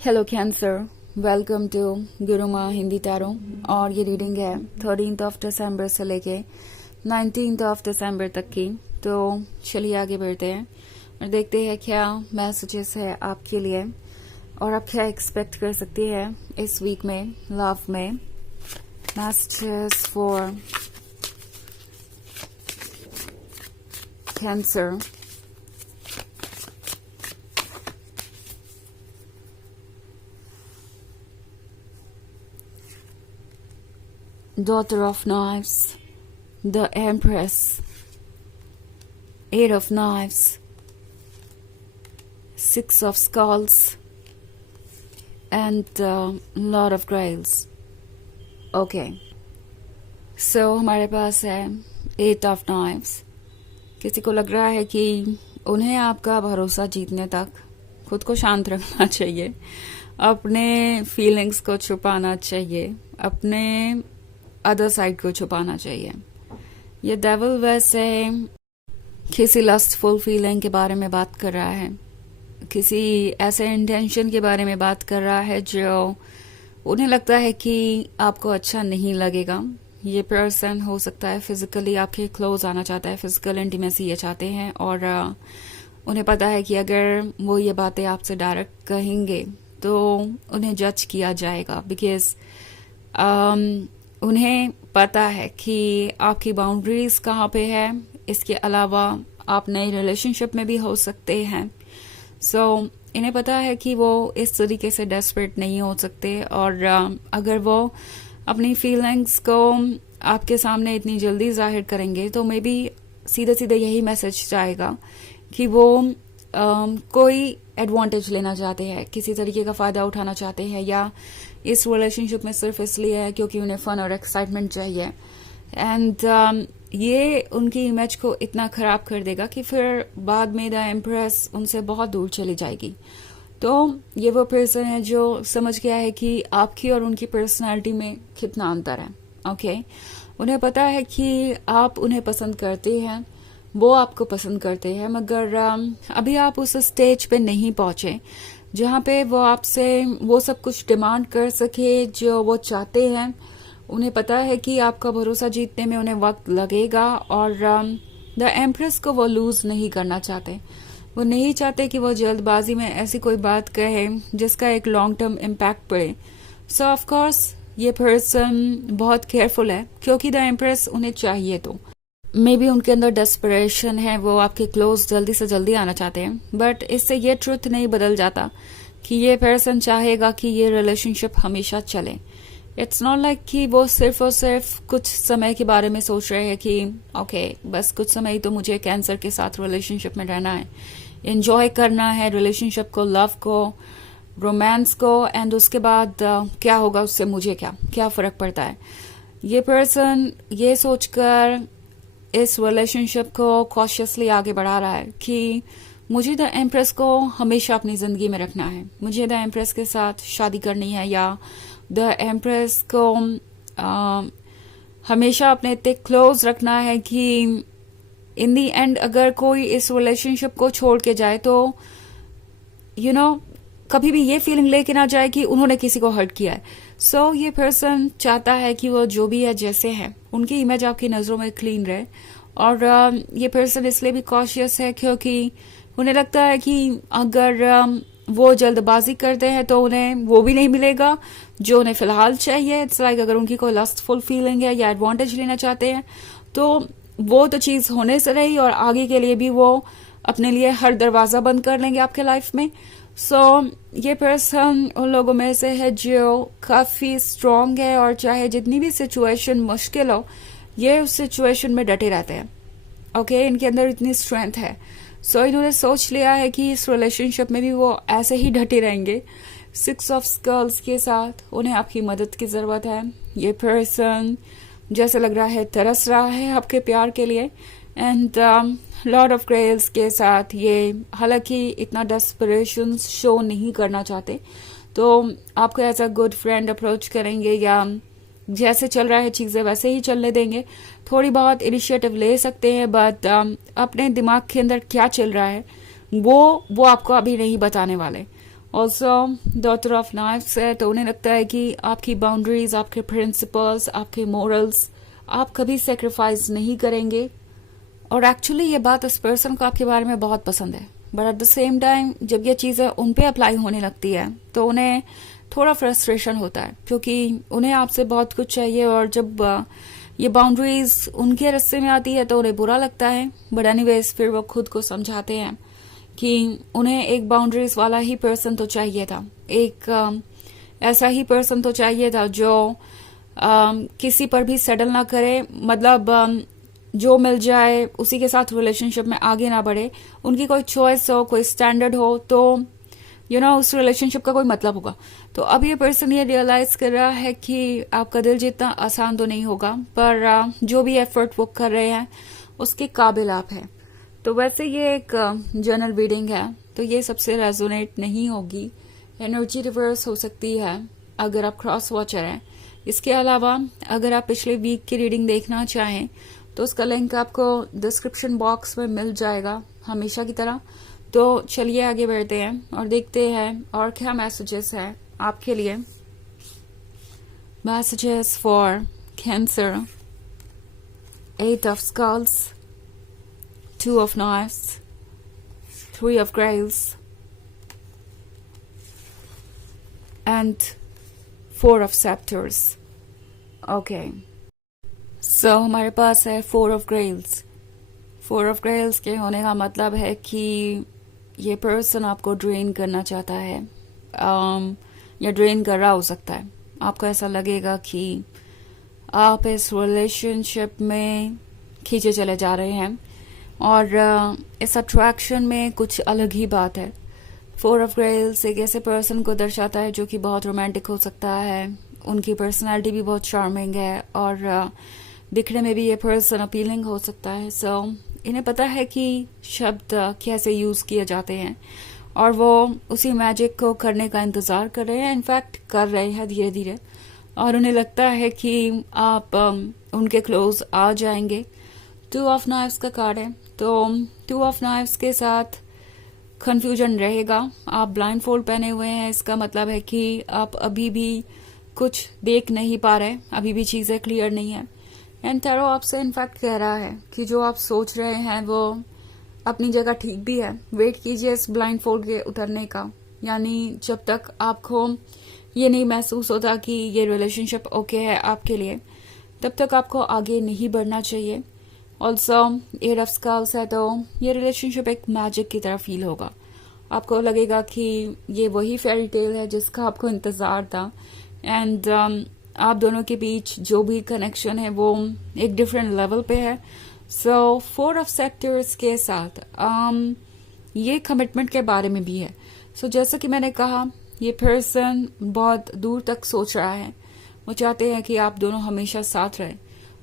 Hello Cancer, welcome to Guruma Hindi Tarot. और ये reading है 13 दिसंबर से लेके 19 दिसंबर तक की। तो चलिए आगे बढ़ते हैं और देखते हैं क्या मैसेजेस है आपके लिए और आप क्या एक्सपेक्ट कर सकती है इस वीक में लव में। Messages for cancer. Daughter of Knives, the Empress, Eight of Knives, Six of Skulls, and Lord of Grails. Okay, so हमारे पास है Eight of Knives। किसी को लग रहा है कि उन्हें आपका भरोसा जीतने तक खुद को शांत रखना चाहिए, अपने फीलिंग्स को छुपाना चाहिए, अपने अदर साइड को छुपाना चाहिए। ये डेविल वैसे किसी लस्टफुल फीलिंग के बारे में बात कर रहा है, किसी ऐसे इंटेंशन के बारे में बात कर रहा है जो उन्हें लगता है कि आपको अच्छा नहीं लगेगा। ये पर्सन हो सकता है फिजिकली आपके क्लोज आना चाहता है, फिजिकल इंटीमेसी ये चाहते हैं और उन्हें पता है कि अगर वो ये बातें आपसे डायरेक्ट कहेंगे तो उन्हें जज किया जाएगा। बिकॉज उन्हें पता है कि आपकी बाउंड्रीज कहाँ पे है। इसके अलावा आप नए रिलेशनशिप में भी हो सकते हैं। सो इन्हें पता है कि वो इस तरीके से डेस्परेट नहीं हो सकते और अगर वो अपनी फीलिंग्स को आपके सामने इतनी जल्दी जाहिर करेंगे तो मे बी सीधे सीधे यही मैसेज जाएगा कि वो कोई एडवांटेज लेना चाहते हैं, किसी तरीके का फायदा उठाना चाहते हैं, या इस रिलेशनशिप में सिर्फ इसलिए है क्योंकि उन्हें फन और एक्साइटमेंट चाहिए। एंड ये उनकी इमेज को इतना खराब कर देगा कि फिर बाद में द एम्प्रेस उनसे बहुत दूर चली जाएगी। तो ये वो पर्सन है जो समझ गया है कि आपकी और उनकी पर्सनालिटी में कितना अंतर है। ओके, उन्हें पता है कि आप उन्हें पसंद करते हैं, वो आपको पसंद करते हैं, मगर अभी आप उस स्टेज पे नहीं पहुंचे जहाँ पे वो आपसे वो सब कुछ डिमांड कर सके जो वो चाहते हैं। उन्हें पता है कि आपका भरोसा जीतने में उन्हें वक्त लगेगा और द एम्प्रेस को वो लूज नहीं करना चाहते। वो नहीं चाहते कि वो जल्दबाजी में ऐसी कोई बात कहे जिसका एक लॉन्ग टर्म इम्पैक्ट पड़े। सो ऑफ कोर्स ये पर्सन बहुत केयरफुल है क्योंकि द एम्प्रेस उन्हें चाहिए। तो मे बी उनके अंदर डेस्परेशन है, वो आपके क्लोज जल्दी से जल्दी आना चाहते हैं, बट इससे ये ट्रुथ नहीं बदल जाता कि ये पर्सन चाहेगा कि ये रिलेशनशिप हमेशा चले। इट्स नॉट लाइक कि वो सिर्फ और सिर्फ कुछ समय के बारे में सोच रहे हैं कि ओके बस कुछ समय ही तो मुझे कैंसर के साथ रिलेशनशिप में रहना है, एंजॉय करना है रिलेशनशिप को, लव को, रोमांस को, एंड उसके बाद क्या होगा उससे मुझे क्या फर्क पड़ता है। ये पर्सन ये सोचकर इस रिलेशनशिप को कॉशियसली आगे बढ़ा रहा है कि मुझे द एम्प्रेस को हमेशा अपनी जिंदगी में रखना है, मुझे द एम्प्रेस के साथ शादी करनी है, या द एम्प्रेस को हमेशा अपने इतने क्लोज रखना है कि इन दी एंड अगर कोई इस रिलेशनशिप को छोड़ के जाए तो यू नो कभी भी ये फीलिंग लेके ना जाए कि उन्होंने किसी को हर्ट किया है। सो ये पर्सन चाहता है कि वो जो भी है जैसे है उनकी इमेज आपकी नजरों में क्लीन रहे। और ये पर्सन इसलिए भी कॉशियस है क्योंकि उन्हें लगता है कि अगर वो जल्दबाजी करते हैं तो उन्हें वो भी नहीं मिलेगा जो उन्हें फिलहाल चाहिए। इट्स लाइक अगर उनकी कोई लस्टफुल फीलिंग है या एडवांटेज लेना चाहते हैं तो वो तो चीज होने से रही और आगे के लिए भी वो अपने लिए हर दरवाजा बंद कर लेंगे आपके लाइफ में। सो ये पर्सन उन लोगों में से है जो काफी स्ट्रांग है और चाहे जितनी भी सिचुएशन मुश्किल हो ये उस सिचुएशन में डटे रहते हैं। ओके, इनके अंदर इतनी स्ट्रेंथ है। सो इन्होंने सोच लिया है कि इस रिलेशनशिप में भी वो ऐसे ही डटे रहेंगे। सिक्स ऑफ स्कल्स के साथ उन्हें आपकी मदद की जरूरत है। ये पर्सन जैसे लग रहा है तरस रहा है आपके प्यार के लिए। एंड लॉर्ड ऑफ ग्रेल्स के साथ ये हालांकि इतना डेस्परेशन शो नहीं करना चाहते तो आपको as a good friend approach करेंगे या जैसे चल रहा है चीजें वैसे ही चलने देंगे। थोड़ी बहुत इनिशिएटिव ले सकते हैं बट अपने दिमाग के अंदर क्या चल रहा है वो आपको अभी नहीं बताने वाले। ऑल्सो डॉटर ऑफ नाइफ्स है, तो उन्हें लगता है कि आपकी बाउंड्रीज, आपके प्रिंसिपल्स, आपके मोरल्स आप कभी सेक्रीफाइस नहीं करेंगे। और एक्चुअली ये बात इस पर्सन को आपके बारे में बहुत पसंद है, but at the same time जब ये चीज़ें उन पे अप्लाई होने लगती है तो उन्हें थोड़ा फ्रस्ट्रेशन होता है, क्योंकि उन्हें आपसे बहुत कुछ चाहिए और जब ये बाउंड्रीज उनके रास्ते में आती है तो उन्हें बुरा लगता है। बट एनीवेज फिर वो खुद को समझाते हैं कि उन्हें एक बाउंड्रीज वाला ही पर्सन तो चाहिए था, एक ऐसा ही पर्सन तो चाहिए था जो किसी पर भी सेटल ना करे, मतलब जो मिल जाए उसी के साथ रिलेशनशिप में आगे ना बढ़े। उनकी कोई चॉइस हो, कोई स्टैंडर्ड हो, तो उस रिलेशनशिप का कोई मतलब होगा। तो अब ये पर्सन ये रियलाइज कर रहा है कि आपका दिल जितना आसान तो नहीं होगा, पर जो भी एफर्ट वो कर रहे हैं उसके काबिल आप हैं। तो वैसे ये एक जनरल रीडिंग है, तो ये सबसे रेजोनेट नहीं होगी, एनर्जी रिवर्स हो सकती है अगर आप क्रॉस वॉचर हैं। इसके अलावा अगर आप पिछले वीक की रीडिंग देखना चाहें तो उसका लिंक आपको डिस्क्रिप्शन बॉक्स में मिल जाएगा हमेशा की तरह। तो चलिए आगे बढ़ते हैं और देखते हैं और क्या मैसेजेस हैं आपके लिए। Messages for cancer, 8 of Skulls, 2 of Knives, 3 of Grails and 4 of Scepters. Okay. So हमारे पास है 4 of Grails. 4 of Grails के होने का मतलब है कि ये पर्सन आपको ड्रेन करना चाहता है, या ड्रेन कर रहा हो सकता है। आपको ऐसा लगेगा कि आप इस रिलेशनशिप में खींचे चले जा रहे हैं और इस अट्रैक्शन में कुछ अलग ही बात है। 4 of Grails एक ऐसे पर्सन को दर्शाता है जो कि बहुत रोमांटिक हो सकता है, उनकी पर्सनालिटी भी बहुत चार्मिंग है और दिखने में भी ये पर्सन अपीलिंग हो सकता है। सो इन्हें पता है कि शब्द कैसे यूज किए जाते हैं और वो उसी मैजिक को करने का इंतजार कर रहे हैं, इनफैक्ट कर रहे हैं धीरे धीरे, और उन्हें लगता है कि आप उनके क्लोज आ जाएंगे। 2 of Knives का कार्ड है, तो 2 of Knives के साथ कंफ्यूजन रहेगा। आप ब्लाइंड फोल्ड पहने हुए हैं, इसका मतलब है कि आप अभी भी कुछ देख नहीं पा रहे, अभी भी चीजें क्लियर नहीं है। एंड टैरो आपसे इनफैक्ट कह रहा है कि जो आप सोच रहे हैं वो अपनी जगह ठीक भी है। वेट कीजिए इस ब्लाइंड फोल्ड के उतरने का, यानी जब तक आपको ये नहीं महसूस होता कि ये रिलेशनशिप ओके है आपके लिए, तब तक आपको आगे नहीं बढ़ना चाहिए। ऑल्सो 8 of Skulls है, तो ये रिलेशनशिप एक मैजिक की तरह फील होगा। आपको लगेगा कि ये वही फेरी टेल है जिसका आपको इंतजार था, एंड आप दोनों के बीच जो भी कनेक्शन है वो एक डिफरेंट लेवल पे है। सो 4 of Scepters के साथ ये कमिटमेंट के बारे में भी है। सो जैसा कि मैंने कहा, ये पर्सन बहुत दूर तक सोच रहा है, वो चाहते हैं कि आप दोनों हमेशा साथ रहें।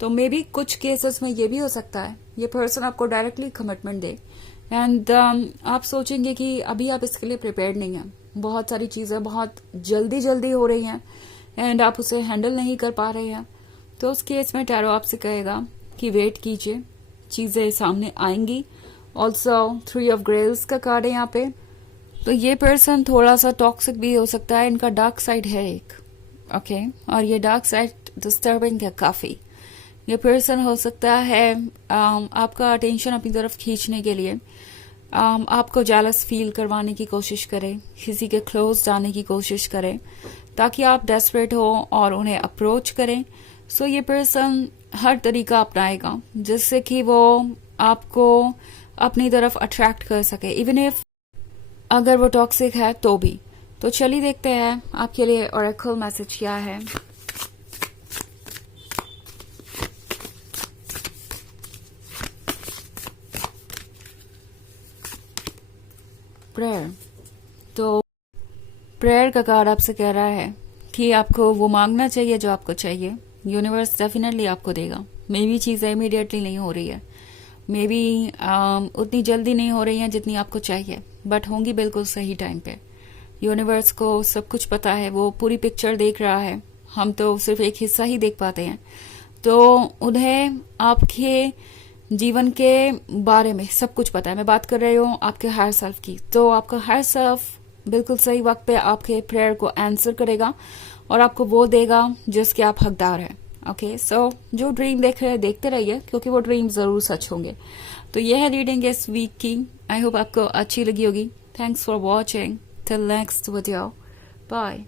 तो मे बी कुछ केसेस में ये भी हो सकता है ये पर्सन आपको डायरेक्टली कमिटमेंट दे, एंड आप सोचेंगे कि अभी आप इसके लिए प्रिपेयर्ड नहीं हैं, बहुत सारी चीजें बहुत जल्दी जल्दी हो रही हैं एंड आप उसे हैंडल नहीं कर पा रहे हैं। तो उस केस में टैरो आपसे कहेगा कि वेट कीजिए, चीजें सामने आएंगी। ऑल्सो 3 of Grails का कार्ड है यहाँ पे, तो ये पर्सन थोड़ा सा टॉक्सिक भी हो सकता है, इनका डार्क साइड है एक, ओके और ये डार्क साइड डिस्टर्बिंग है काफी। ये पर्सन हो सकता है आपका अटेंशन अपनी तरफ खींचने के लिए आपको जेलस फील करवाने की कोशिश करे, किसी के क्लोज जाने की कोशिश करे ताकि आप डेस्परेट हो और उन्हें अप्रोच करें। सो ये पर्सन हर तरीका अपनाएगा जिससे कि वो आपको अपनी तरफ अट्रैक्ट कर सके, इवन इफ अगर वो टॉक्सिक है तो भी। तो चलिए देखते हैं आपके लिए ओरेकल मैसेज क्या है। प्रेयर, तो प्रेयर का कार्ड आपसे कह रहा है कि आपको वो मांगना चाहिए जो आपको चाहिए, यूनिवर्स डेफिनेटली आपको देगा। मे बी चीजें इमीडिएटली नहीं हो रही है, मे बी उतनी जल्दी नहीं हो रही है जितनी आपको चाहिए, बट होंगी बिल्कुल सही टाइम पे। यूनिवर्स को सब कुछ पता है, वो पूरी पिक्चर देख रहा है, हम तो सिर्फ एक हिस्सा ही देख पाते हैं। तो उन्हें आपके जीवन के बारे में सब कुछ पता है। मैं बात कर रही हूँ आपके हायर सेल्फ की, तो आपका हायर सेल्फ बिल्कुल सही वक्त पे आपके प्रेयर को आंसर करेगा और आपको वो देगा जिसके आप हकदार हैं। ओके, सो जो ड्रीम देख रहे हैं देखते रहिए, क्योंकि वो ड्रीम जरूर सच होंगे। तो यह है रीडिंग इस वीक की। आई होप आपको अच्छी लगी होगी। Thanks for watching. Till next video, bye.